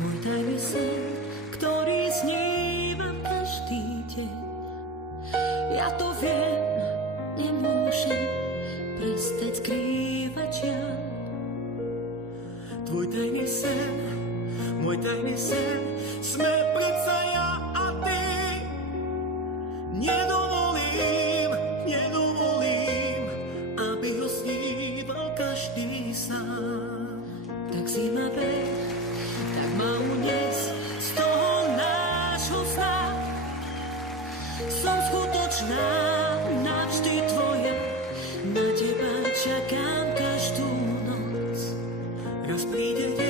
Môj tajný sen, ktorý snívam každý deň. Ja to viem, nemôžem prestať skrývať žiaľ. Tvoj tajný sen, môj tajný sen, sme predsa ja.